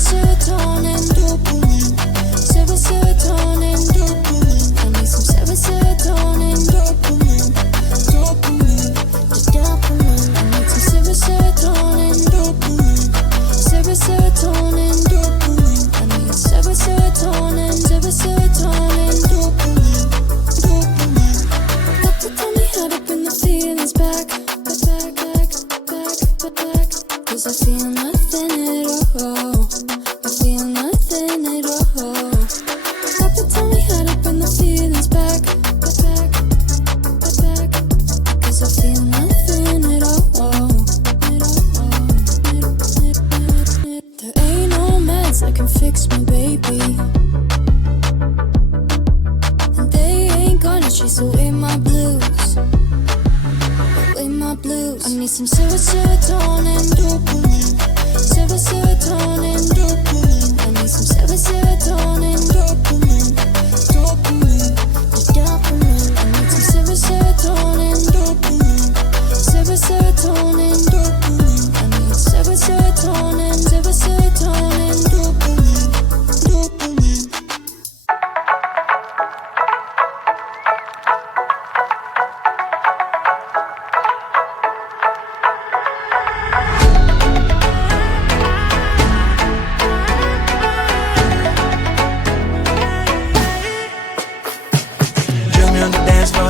serotonin, dopamine. Serotonin, dopamine. I need some serotonin, dopamine. Dopamine, the dopamine. I need some serotonin, dopamine. Serotonin, dopamine. I need serotonin, dopamine. Dopamine. Got to tell me how to bring the feelings back. Cause I feel nothing at all. I feel nothing at all. Got to tell me how to bring the feelings back. Cause I feel nothing at all. There ain't no meds that can fix me, baby. And they ain't gonna chase away my blues. I need some serotonin, dopamine. Serotonin, dopamine. I need some serotonin, dopamine. Dopamine, the dopamine. I need some serotonin, dopamine. Serotonin, dopamine. I need serotonin, dopamine. Dopamine.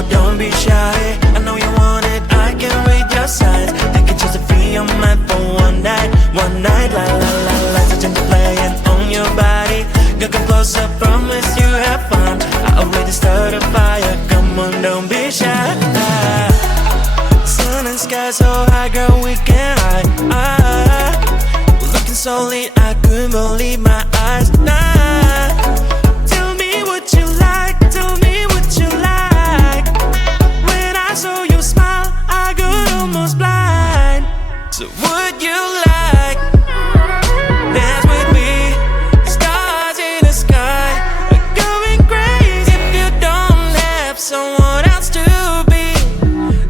Don't be shy, I know you want it, I can read your signs. I can choose to free your mind for one night, la la la la. Such into playing on your body. Girl, come closer, promise you have fun. I already started a fire, come on, don't be shy. Sun and sky so high, girl, we can hide. We're looking so lit, I couldn't believe my eyes. Tell me what you like, tell me what you like. When I saw you smile, I got almost blind. So would you like dance with me? Stars in the sky are going crazy. If you don't have someone else to be,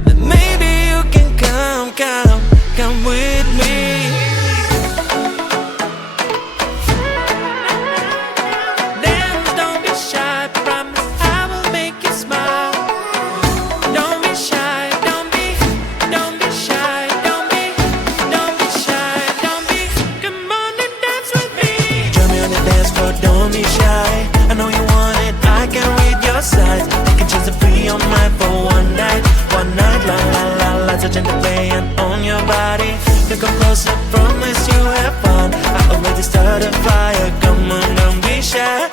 then maybe you can come with me. Dance, don't be shy, promise I will make you smile. Don't be shy, don't be shy, don't be shy, don't be. Come on and dance with me. Join me on the dance floor, don't be shy. I know you want it, I can read your signs. I can choose to free your mind for one night, la la la la. Such into playing on your body. You come closer, promise you have fun. I already started a fire, come on, don't be shy.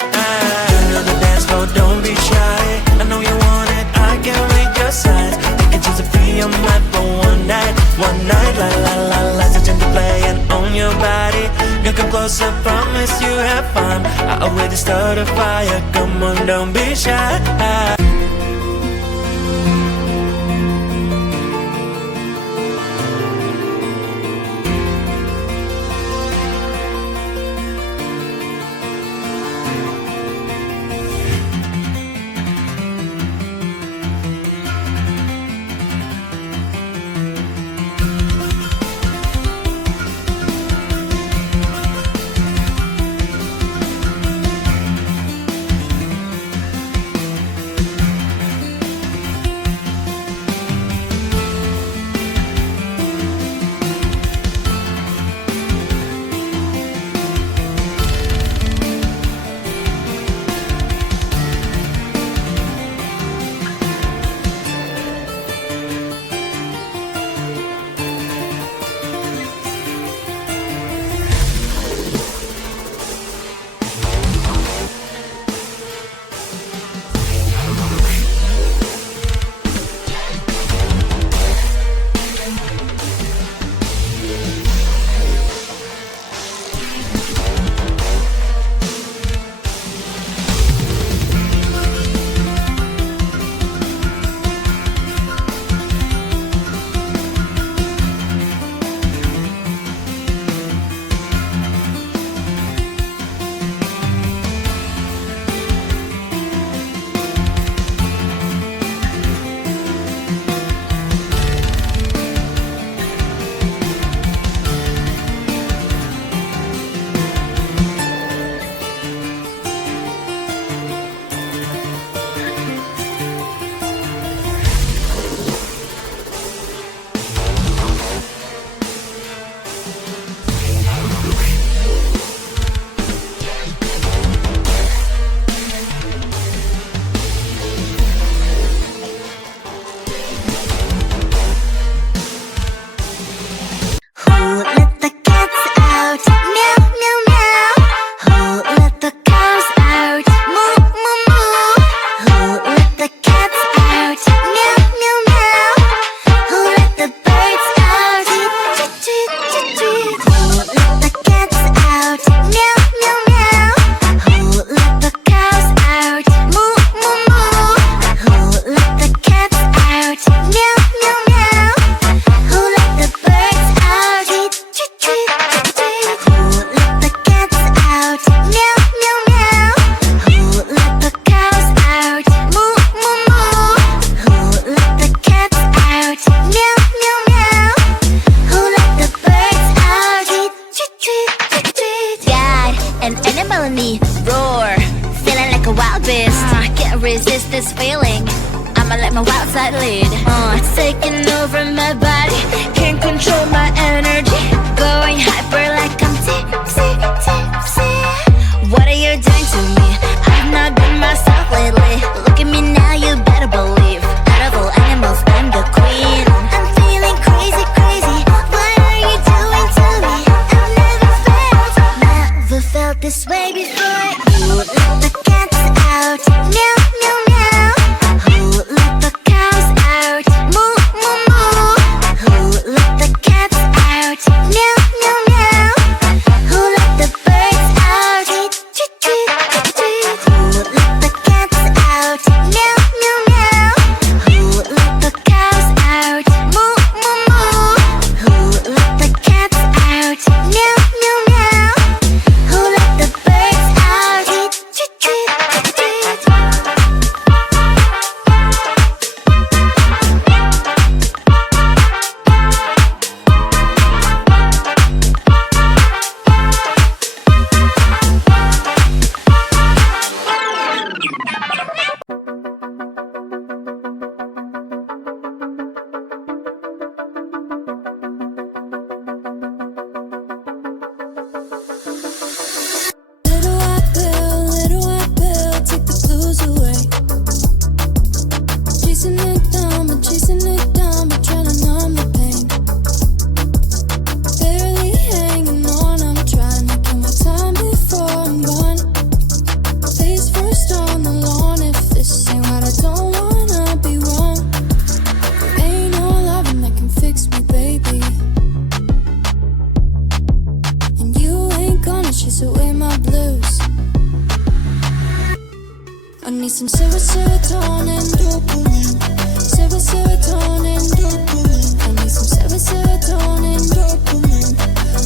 Join me on the dance floor, don't be shy. I know you want it, I can read your signs. I can choose to free your mind for one night, la la la la. Such into playing on your body. You come closer, promise you have fun. I already started a fire, come on, don't be shy. an animal in me. Roar, feeling like a wild beast. Can't resist this feeling. I'ma let my wild side lead. It's taking over my body. Can't control my energy. Going hyper like I'm tipsy, tipsy. What are you doing to me? I've not been myself lately. Look at me now, you better believe. Out of all animals, I'm the queen. I'm feeling crazy, crazy. What are you doing to me? I've never felt this way before. Who let the cats out? Meow, meow, meow. Who let the cows out? Moo, moo, moo. Who let the cats out? Meow, meow, meow. Who let the birds out? Tweet, tweet, tweet, tweet. Who let the cats out? Meow, meow, meow. Who let the cows out? Moo, moo, moo. Who let the cats out? Meow, meow, meow. Who let the birds out? Tweet, tweet, tweet, tweet. Little white pill, take the blues away. Chasing it down, but trying to numb the pain. Barely hanging on, I'm trying to kill my time before I'm gone. Face first on the lawn, if this ain't what I don't wanna be wrong. Ain't no loving that can fix me, baby. And you ain't gonna chase away my blues. I need some serotonin, dopamine. Serotonin, dopamine. I need some serotonin, dopamine.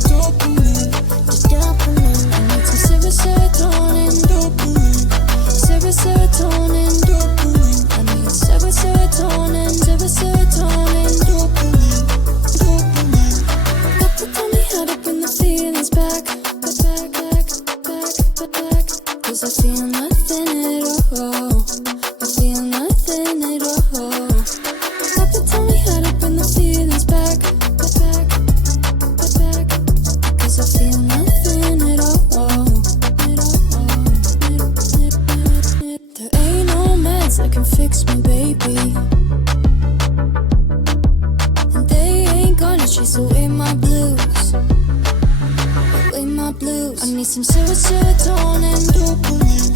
Dopamine, the dopamine. I need some serotonin, dopamine. Serotonin, dopamine. I need serotonin, dopamine. Dopamine. Got to tell me how to bring the feelings back. Back. 'Cause I feel nothing at all. I feel nothing at all. Got to tell me how to bring the feelings back. 'Cause I feel nothing at all. There ain't no meds that can fix me, baby. And they ain't gonna chase away my blues. Away my blues. I need some serotonin, dopamine.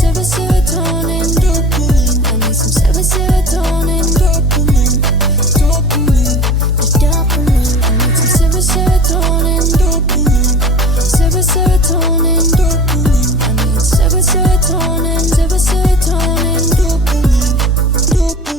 Serotonin, dopamine. I need some serotonin, dopamine. Dopamine, the dopamine. I need some serotonin, dopamine. Serotonin, dopamine. I need serotonin, dopamine. Dopamine.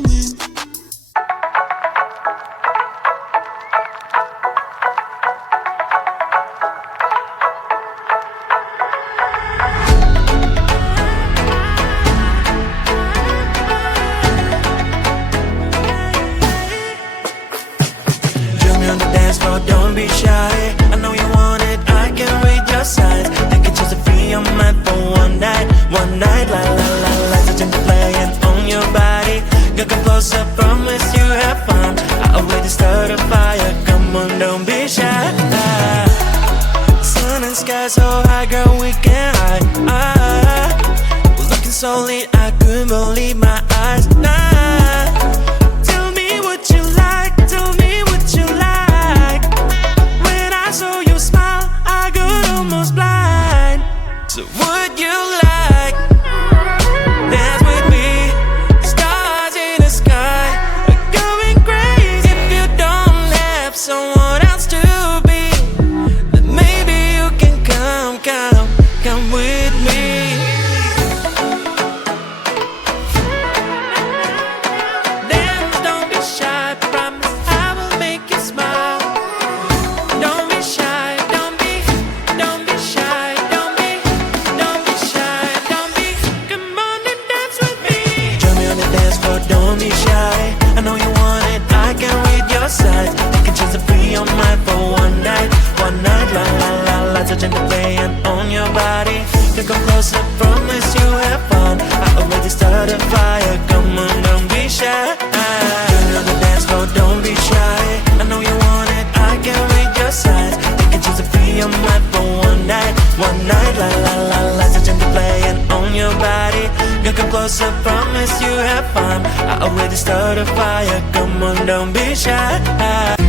Don't be shy. I know you want it, I can read your signs. Take it just to free your mind for one night. La la la la, touching the playing on your body. Girl, come closer, promise you have fun. I'll wait to start a fire. Come on, don't be shy. Sun and sky so high, girl, we can hide. Looking so lit, I couldn't believe my eyes. Tell me what you like. Tell me what you like. When I saw you smile, I got almost blind. So would you like dance with me? Stars in the sky are going crazy. If you don't have someone else to be, then maybe you can come with me. Dance, don't be shy, promise I will make you smile. Don't be shy, don't be shy, don't be shy, don't be. Come on and dance with me. Join me on the dance floor, don't be shy. I know you want it, I can read your signs. Taking chance to free your mind for one night. La la la la, touching the playing on your body. Girl, come closer, promise you have fun. I already started a fire, come on, don't be shy. Girl, on the dance floor, don't be shy. I know you want it, I can read your signs. You can choose to free your mind for one night, la la la la. Touch and play and own your body. Girl, come closer, promise you have fun. I already started a fire, come on, don't be shy.